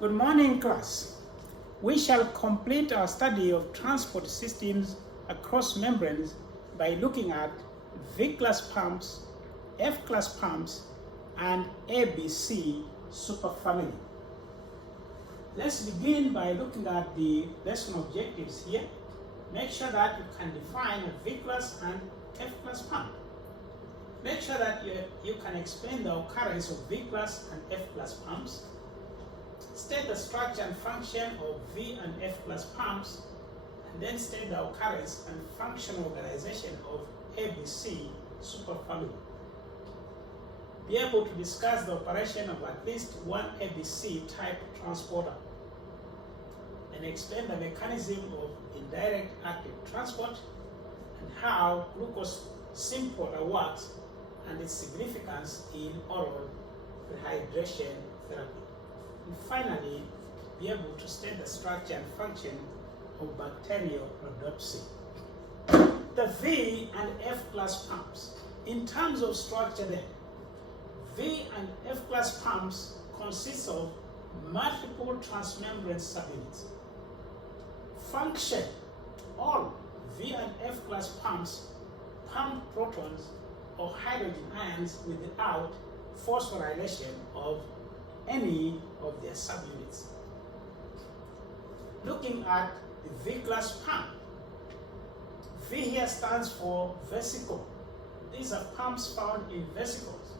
Good morning, class. We shall complete our study of transport systems across membranes by looking at V-class pumps, F-class pumps, and ABC superfamily. Let's begin by looking at the lesson objectives here. Make sure that you can define a V-class and F-class pump. Make sure that you can explain the occurrence of V-class and F-class pumps. State the structure and function of V and F-class pumps, and then state the occurrence and functional organization of ABC superfamily. Be able to discuss the operation of at least one ABC type transporter, and explain the mechanism of indirect active transport and how glucose symporter works and its significance in oral rehydration therapy. And finally, be able to state the structure and function of bacterial rhodopsin. The V and F-class pumps. In terms of structure then, V and F-class pumps consist of multiple transmembrane subunits. Function: all V and F-class pumps pump protons or hydrogen ions without phosphorylation of any of their subunits. Looking at the V-class pump, V here stands for vesicle. These are pumps found in vesicles.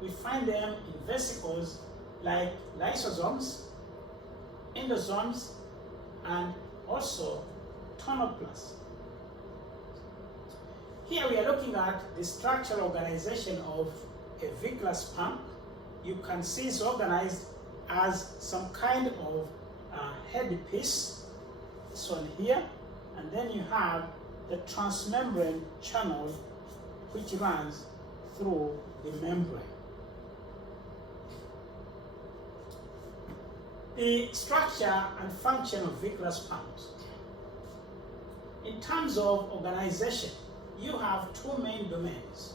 We find them in vesicles like lysosomes, endosomes, and also tonoplasts. Here we are looking at the structural organization of a V-class pump. You can see it's organized as some kind of headpiece, this one here, and then you have the transmembrane channel which runs through the membrane. The structure and function of V-class pumps. In terms of organization, you have two main domains.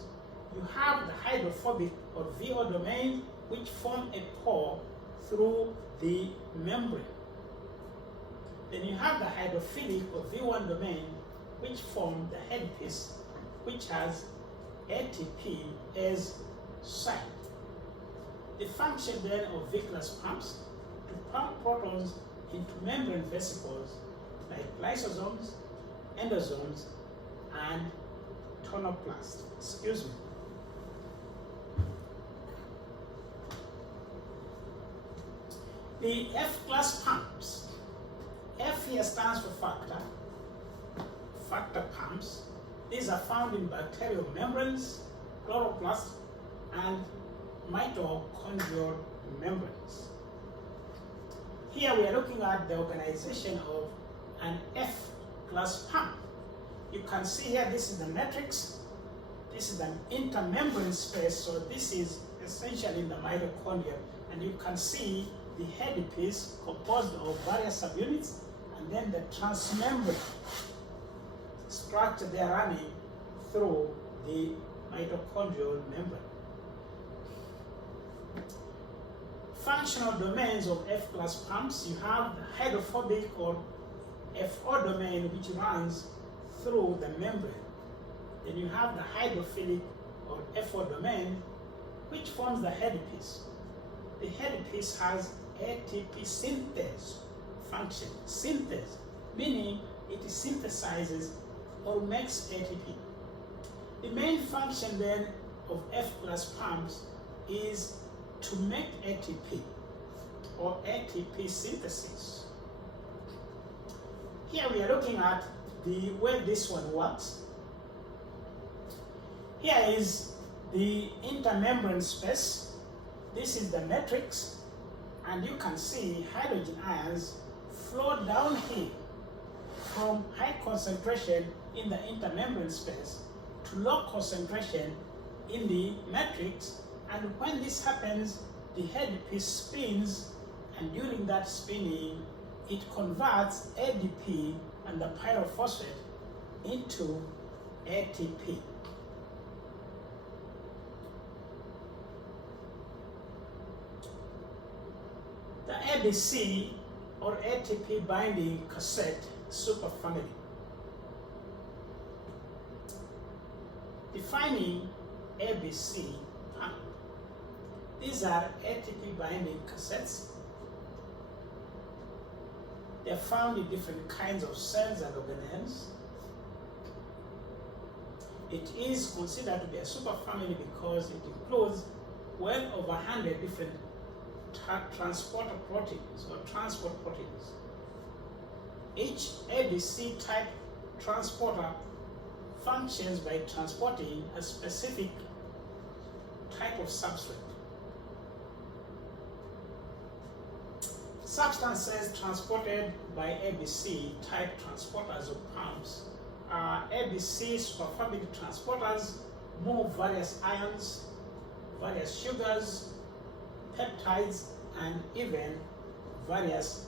You have the hydrophobic or VO domain, which form a pore through the membrane. Then you have the hydrophilic or V1 domain, which form the headpiece, which has ATP as site. The function then of V-class pumps to pump protons into membrane vesicles like lysosomes, endosomes, and tonoplasts. Excuse me. The F-class pumps. F here stands for factor pumps. These are found in bacterial membranes, chloroplasts, and mitochondrial membranes. Here we are looking at the organization of an F-class pump. You can see here, this is the matrix. This is an intermembrane space, so this is essentially in the mitochondria, and you can see the headpiece composed of various subunits, and then the transmembrane structure they are running through the mitochondrial membrane. Functional domains of F-class pumps. You have the hydrophobic or FO domain, which runs through the membrane. Then you have the hydrophilic or FO domain, which forms the headpiece. The headpiece has ATP synthase function. Synthase, meaning it synthesizes or makes ATP. The main function then of F-class pumps is to make ATP or ATP synthesis. Here we are looking at the way this one works. Here is the intermembrane space. This is the matrix, and you can see hydrogen ions flow downhill from high concentration in the intermembrane space to low concentration in the matrix, and when this happens, the headpiece spins, and during that spinning, it converts ADP and the pyrophosphate into ATP. The ABC or ATP binding cassette superfamily. Defining ABC PAM. These are ATP binding cassettes. They are found in different kinds of cells and organelles. It is considered to be a superfamily because it includes well over 100 different transporter proteins or transport proteins. Each ABC type transporter functions by transporting a specific type of substrate. Substances transported by ABC type transporters or pumps are ABC superfamily transporters, move various ions, various sugars, peptides, and even various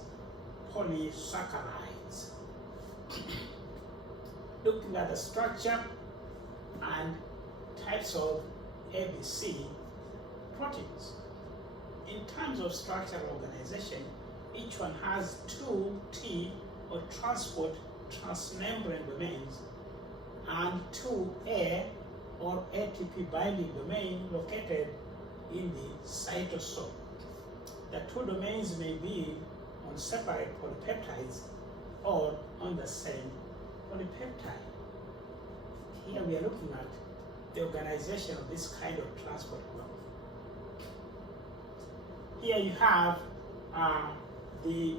polysaccharides. Looking at the structure and types of ABC proteins. In terms of structural organization, each one has two T or transport transmembrane domains and two A or ATP binding domain located in the cytosol. The two domains may be on separate polypeptides or on the same polypeptide. Here we are looking at the organization of this kind of transport block. Here you have the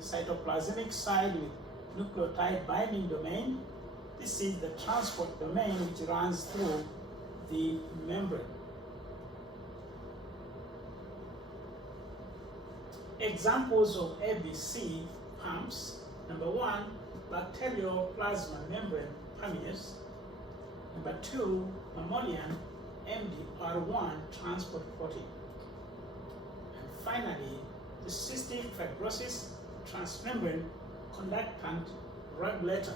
cytoplasmic side with nucleotide binding domain. This is the transport domain which runs through the membrane. Examples of ABC pumps. Number one, bacterial plasma membrane permease. Number two, mammalian MDR1 transport protein. And finally, the cystic fibrosis transmembrane conductant regulator.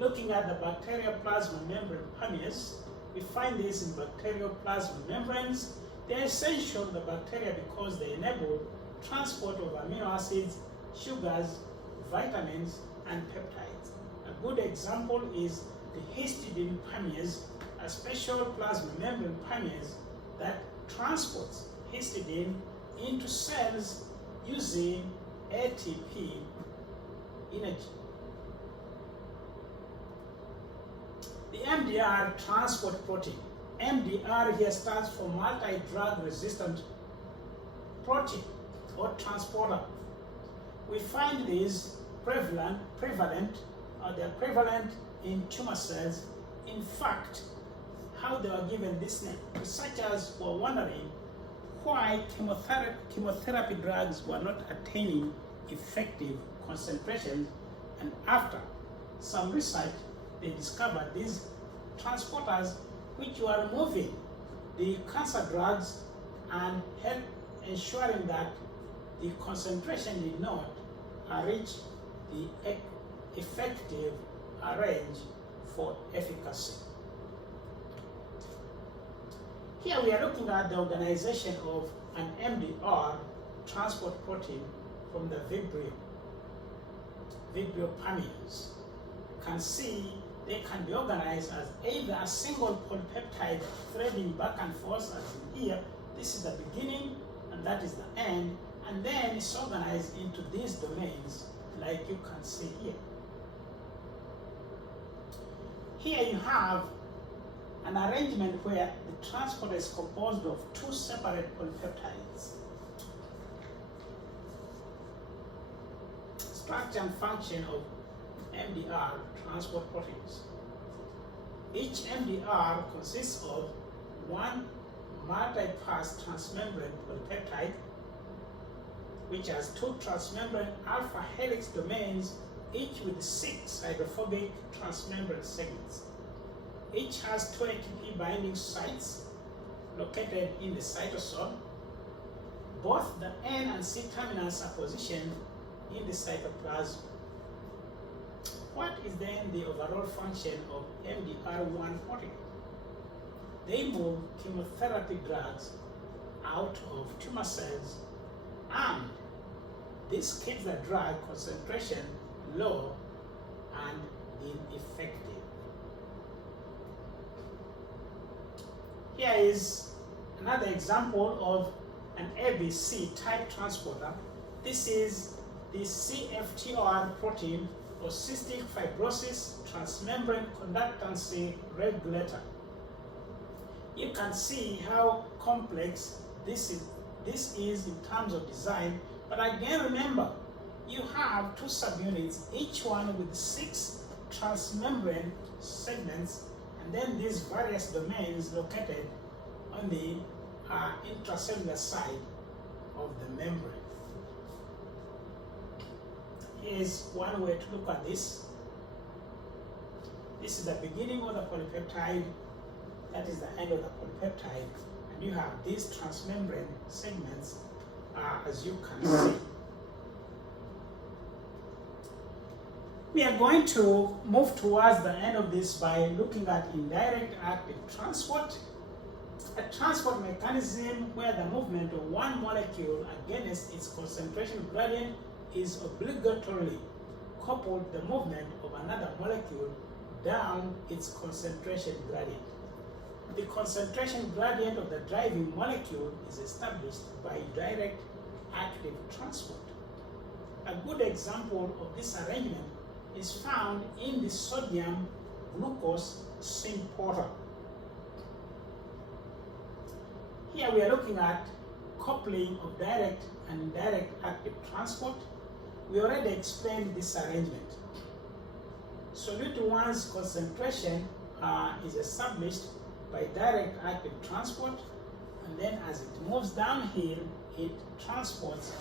Looking at the bacterial plasma membrane permease, we find this in bacterial plasma membranes. They are essential to the bacteria because they enable transport of amino acids, sugars, vitamins, and peptides. A good example is the histidine permease, a special plasma membrane permease that transports histidine into cells using ATP energy. The MDR transport protein. MDR here stands for multi-drug resistant protein or transporter. We find these prevalent, they're prevalent in tumor cells. In fact, how they were given this name. Researchers were wondering why chemotherapy drugs were not attaining effective concentrations, and after some research, they discovered these transporters which were removing the cancer drugs and help ensuring that the concentration did not reach the effective range for efficacy. Here we are looking at the organization of an MDR transport protein from the Vibrio permease. You can see they can be organized as either a single polypeptide threading back and forth as in here. This is the beginning and that is the end, and then it's organized into these domains like you can see here. Here you have an arrangement where the transporter is composed of two separate polypeptides. Structure and function of MDR transport proteins. Each MDR consists of one multi-pass transmembrane polypeptide which has two transmembrane alpha helix domains, each with 6 hydrophobic transmembrane segments. Each has 2 ATP binding sites located in the cytosol. Both the N and C terminals are positioned in the cytoplasm. What is then the overall function of MDR1 protein? they move chemotherapy drugs out of tumor cells, and this keeps the drug concentration low and ineffective. Here is another example of an ABC type transporter. This is the CFTR protein, or cystic fibrosis transmembrane conductancy regulator. You can see how complex this is in terms of design, but again remember, you have two subunits, each one with 6 transmembrane segments, and then these various domains located on the intracellular side of the membrane. Here's one way to look at this. This is the beginning of the polypeptide, that is the end of the polypeptide, and you have these transmembrane segments as you can see. We are going to move towards the end of this by looking at indirect active transport, a transport mechanism where the movement of one molecule against its concentration gradient is obligatorily coupled the movement of another molecule down its concentration gradient. The concentration gradient of the driving molecule is established by direct active transport. A good example of this arrangement is found in the sodium glucose syn-porter. Here we are looking at coupling of direct and indirect active transport. We already explained this arrangement. Solute 1's concentration is established by direct active transport, and then as it moves downhill, it transports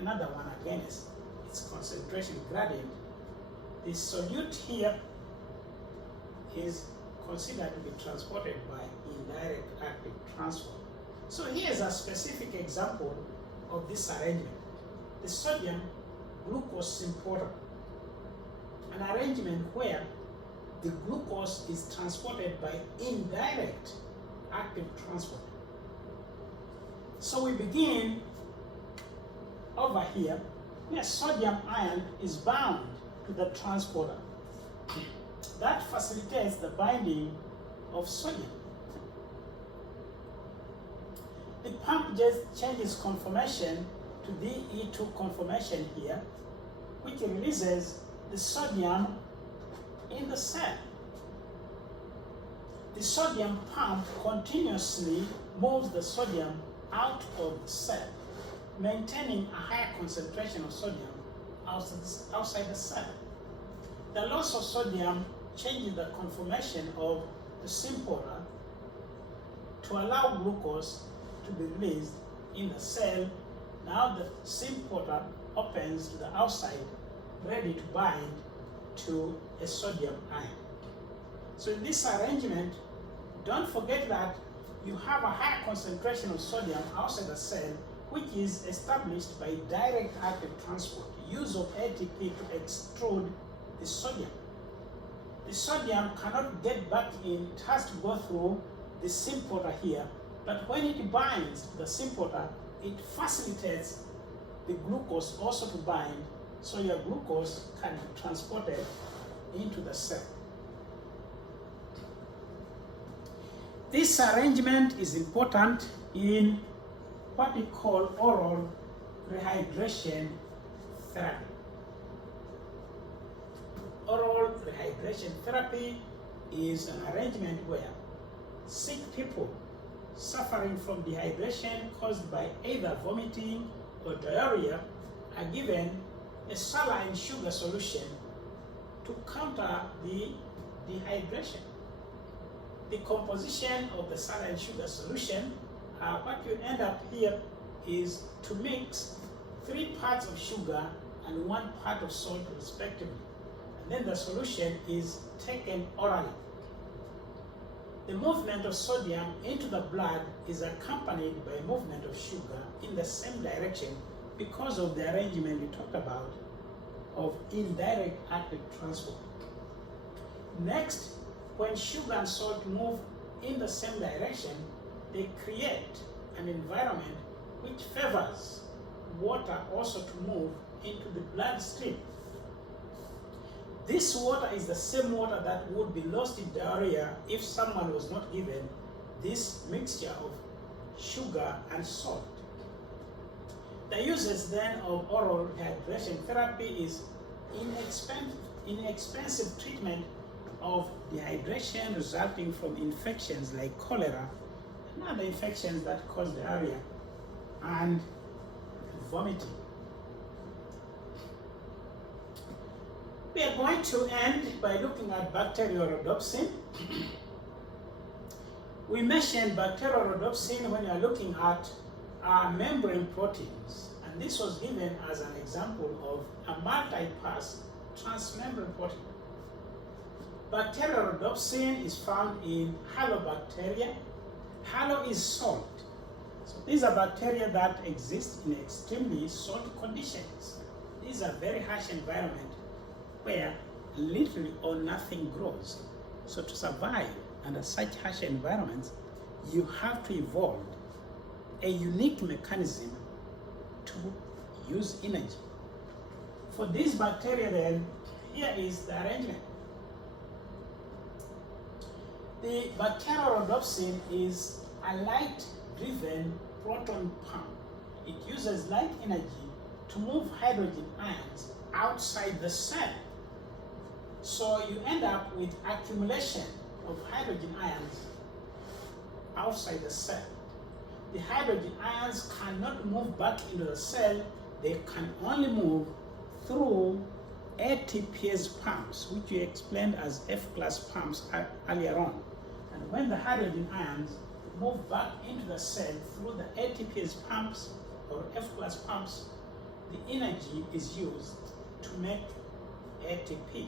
another one against its concentration gradient. The solute here is considered to be transported by indirect active transport. So here's a specific example of this arrangement. The sodium glucose syn-porter, an arrangement where the glucose is transported by indirect active transport. So we begin over here where sodium ion is bound to the transporter. That facilitates the binding of sodium. The pump just changes conformation to DE2 conformation here, which releases the sodium in the cell. The sodium pump continuously moves the sodium out of the cell, maintaining a higher concentration of sodium outside the cell. The loss of sodium changes the conformation of the syn-porter to allow glucose to be released in the cell. Now the syn-porter opens to the outside, ready to bind to a sodium ion. So in this arrangement, don't forget that you have a higher concentration of sodium outside the cell, which is established by direct active transport, use of ATP to extrude the sodium. The sodium cannot get back in, it has to go through the syn-porter here, but when it binds to the syn-porter, it facilitates the glucose also to bind, so your glucose can be transported into the cell. This arrangement is important in what we call oral rehydration therapy. Oral rehydration therapy is an arrangement where sick people suffering from dehydration caused by either vomiting or diarrhea are given a saline sugar solution to counter the dehydration. The composition of the saline sugar solution, what you end up here is to mix 3 parts of sugar and 1 part of salt respectively. And then the solution is taken orally. The movement of sodium into the blood is accompanied by movement of sugar in the same direction because of the arrangement we talked about of indirect active transport. Next, when sugar and salt move in the same direction, they create an environment which favors water also to move into the bloodstream. This water is the same water that would be lost in diarrhea if someone was not given this mixture of sugar and salt. The uses then of oral hydration therapy is inexpensive treatment of dehydration resulting from infections like cholera and other infections that cause diarrhea and vomiting. We are going to end by looking at bacterial rhodopsin. We mentioned bacterial rhodopsin when you are looking at membrane proteins, and this was given as an example of a multi-pass transmembrane protein. Bacterial rhodopsin is found in halobacteria. Halo is salt. So these are bacteria that exist in extremely salt conditions. These are very harsh environment where little or nothing grows. So to survive under such harsh environments, you have to evolve a unique mechanism to use energy. For these bacteria then, here is the arrangement. The bacterial rhodopsin is a light-driven proton pump. It uses light energy to move hydrogen ions outside the cell. So you end up with accumulation of hydrogen ions outside the cell. The hydrogen ions cannot move back into the cell. They can only move through ATPase pumps, which we explained as F-class pumps earlier on. And when the hydrogen ions move back into the cell through the ATPase pumps or F-class pumps, the energy is used to make ATP.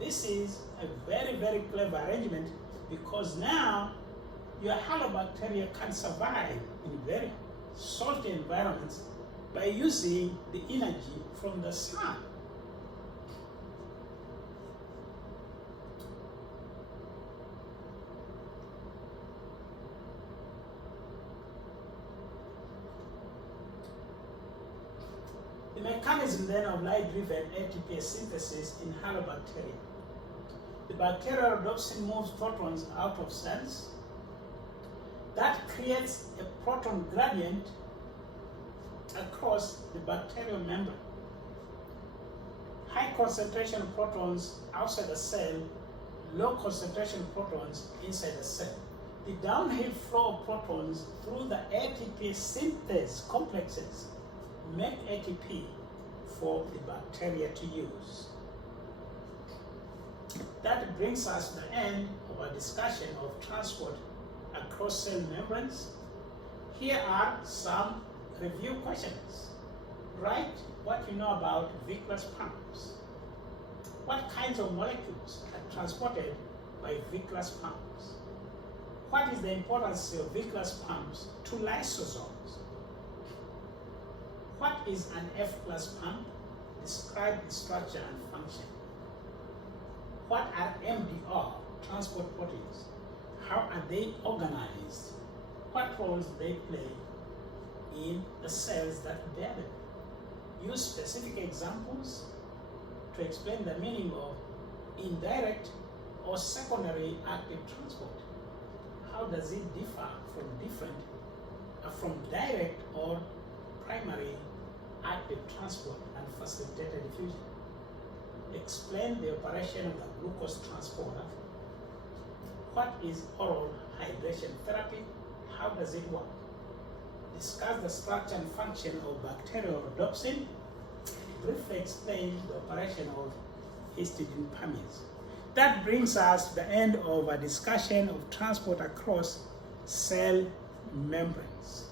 This is a very, very clever arrangement because now your halobacteria can survive in very salty environments by using the energy from the sun. The mechanism then of light-driven ATP synthesis in halobacteria. The bacterial rhodopsin moves protons out of cells. That creates a proton gradient across the bacterial membrane. High concentration protons outside the cell, low concentration protons inside the cell. The downhill flow of protons through the ATP synthase complexes make ATP for the bacteria to use. That brings us to the end of our discussion of transport across cell membranes. Here are some review questions. Write what you know about Vickless pumps. What kinds of molecules are transported by Vickless pumps? What is the importance of Vickless pumps to lysosomes? What is an F-class pump? Describe the structure and function. What are MDR, transport proteins? How are they organized? What roles do they play in the cells that bear them? Use specific examples to explain the meaning of indirect or secondary active transport. How does it differ from direct or primary active transport and facilitated diffusion? Explain the operation of the glucose transporter. What is oral hydration therapy? How does it work? Discuss the structure and function of bacterial rhodopsin. Briefly explain the operation of histidine permease. That brings us to the end of a discussion of transport across cell membranes.